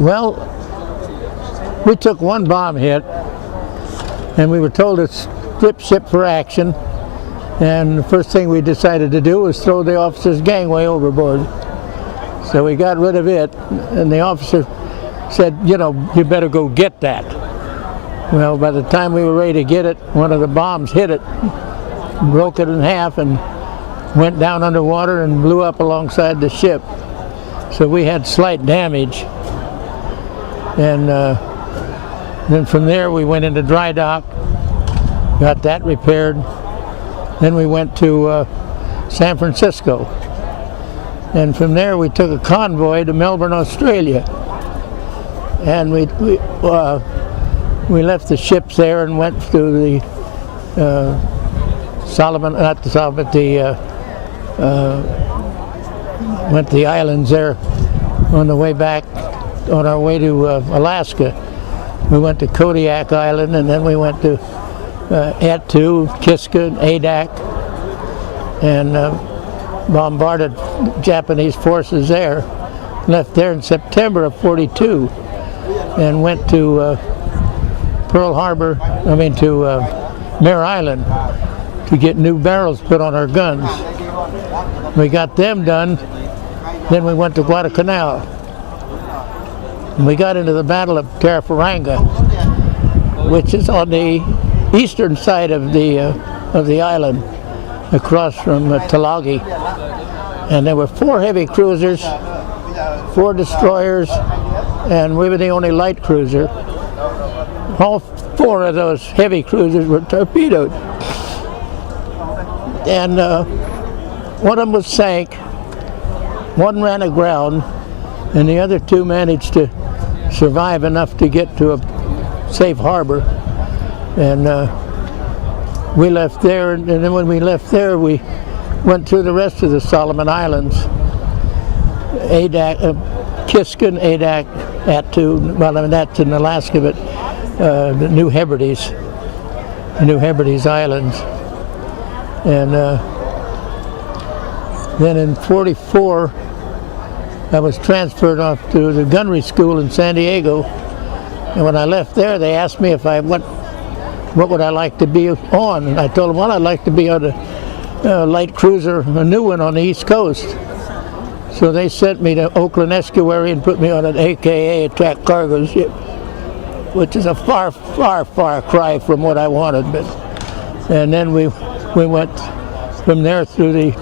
Well, we took one bomb hit, and we were told to strip ship for action. And the first thing we decided to do was throw the officer's gangway overboard. So we got rid of it, and the officer said, you know, you better go get that. Well, by the time we were ready to get it, one of the bombs hit it, broke it in half, and went down underwater and blew up alongside the ship. So we had slight damage. And then from there we went into dry dock, got that repaired. Then we went to San Francisco. And from there we took a convoy to Melbourne, Australia. And we left the ships there and went to the went to the islands there on the way back, on our way to Alaska. We went to Kodiak Island, and then we went to Attu, Kiska, and Adak, and bombarded Japanese forces there. Left there in September of '42, and went to Pearl Harbor, to Mare Island to get new barrels put on our guns. We got them done, then we went to Guadalcanal. And we got into the Battle of Carafaranga, which is on the eastern side of the island, across from Tulagi. And there were 4 heavy cruisers, 4 destroyers, and we were the only light cruiser. All 4 of those heavy cruisers were torpedoed. And one of them was sank, one ran aground, and the other 2 managed to survive enough to get to a safe harbor. And we left there, and then when we left there, we went through the rest of the Solomon Islands. Adak, Kiskan, Adak, Attu, that's in Alaska, but the New Hebrides Islands. And then in '44, I was transferred off to the gunnery school in San Diego. And when I left there, they asked me if what would I like to be on? And I told them, well, I'd like to be on a light cruiser, a new one on the East Coast. So they sent me to Oakland Estuary and put me on an AKA, a track cargo ship, which is a far, far, far cry from what I wanted. And then we went from there through the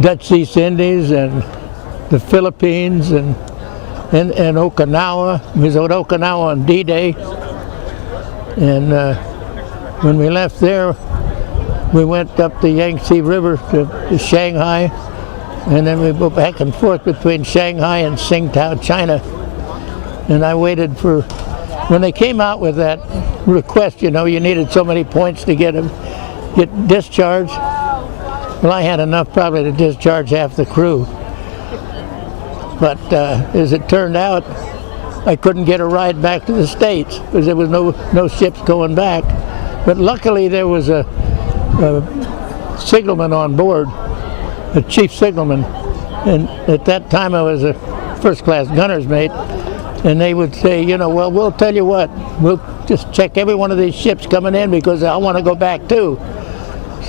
Dutch East Indies and the Philippines and Okinawa. We was at Okinawa on D-Day. And when we left there, we went up the Yangtze River to Shanghai, and then we went back and forth between Shanghai and Tsingtao, China. And I waited for, when they came out with that request, you know, you needed so many points to get discharged. Well, I had enough probably to discharge half the crew. But as it turned out, I couldn't get a ride back to the States because there was no ships going back. But luckily there was a signalman on board, a chief signalman, and at that time I was a first-class gunner's mate, and they would say, you know, well, we'll tell you what, we'll just check every one of these ships coming in because I want to go back too.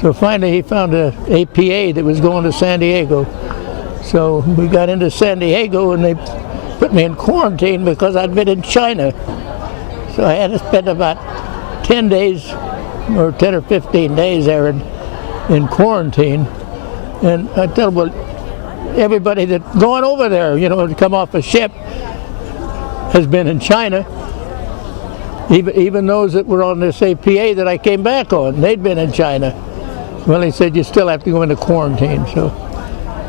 So finally he found an APA that was going to San Diego. So we got into San Diego and they put me in quarantine because I'd been in China. So I had to spend about 10 days or 10 or 15 days there in quarantine. And I tell them, well, everybody that's going over there, you know, to come off a ship has been in China. Even those that were on this APA that I came back on, they'd been in China. Well, he said, you still have to go into quarantine. So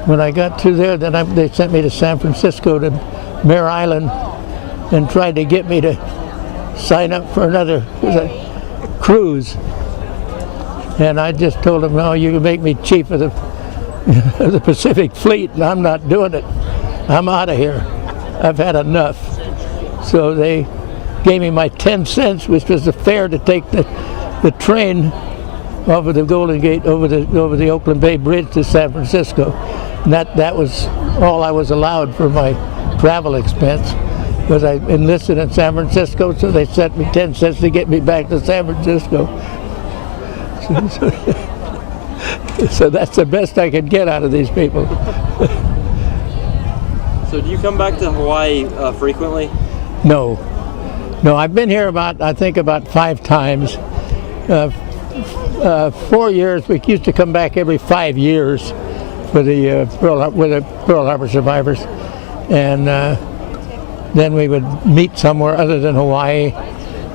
when I got through there, then they sent me to San Francisco to Mare Island and tried to get me to sign up for another cruise. And I just told them, no, you can make me chief of the Pacific Fleet, and I'm not doing it. I'm out of here. I've had enough. So they gave me my 10 cents, which was the fare to take the train over the Golden Gate, over the Oakland Bay Bridge to San Francisco. And that was all I was allowed for my travel expense because I enlisted in San Francisco, so they sent me 10 cents to get me back to San Francisco. So that's the best I could get out of these people. So do you come back to Hawaii frequently? No, I've been here I think about 5 times. 4 years, we used to come back every 5 years with the Pearl Harbor survivors, and then we would meet somewhere other than Hawaii.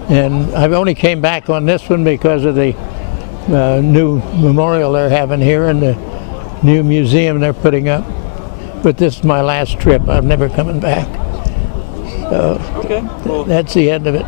And I only came back on this one because of the new memorial they're having here and the new museum they're putting up. But this is my last trip. I'm never coming back. So okay, well, that's the end of it.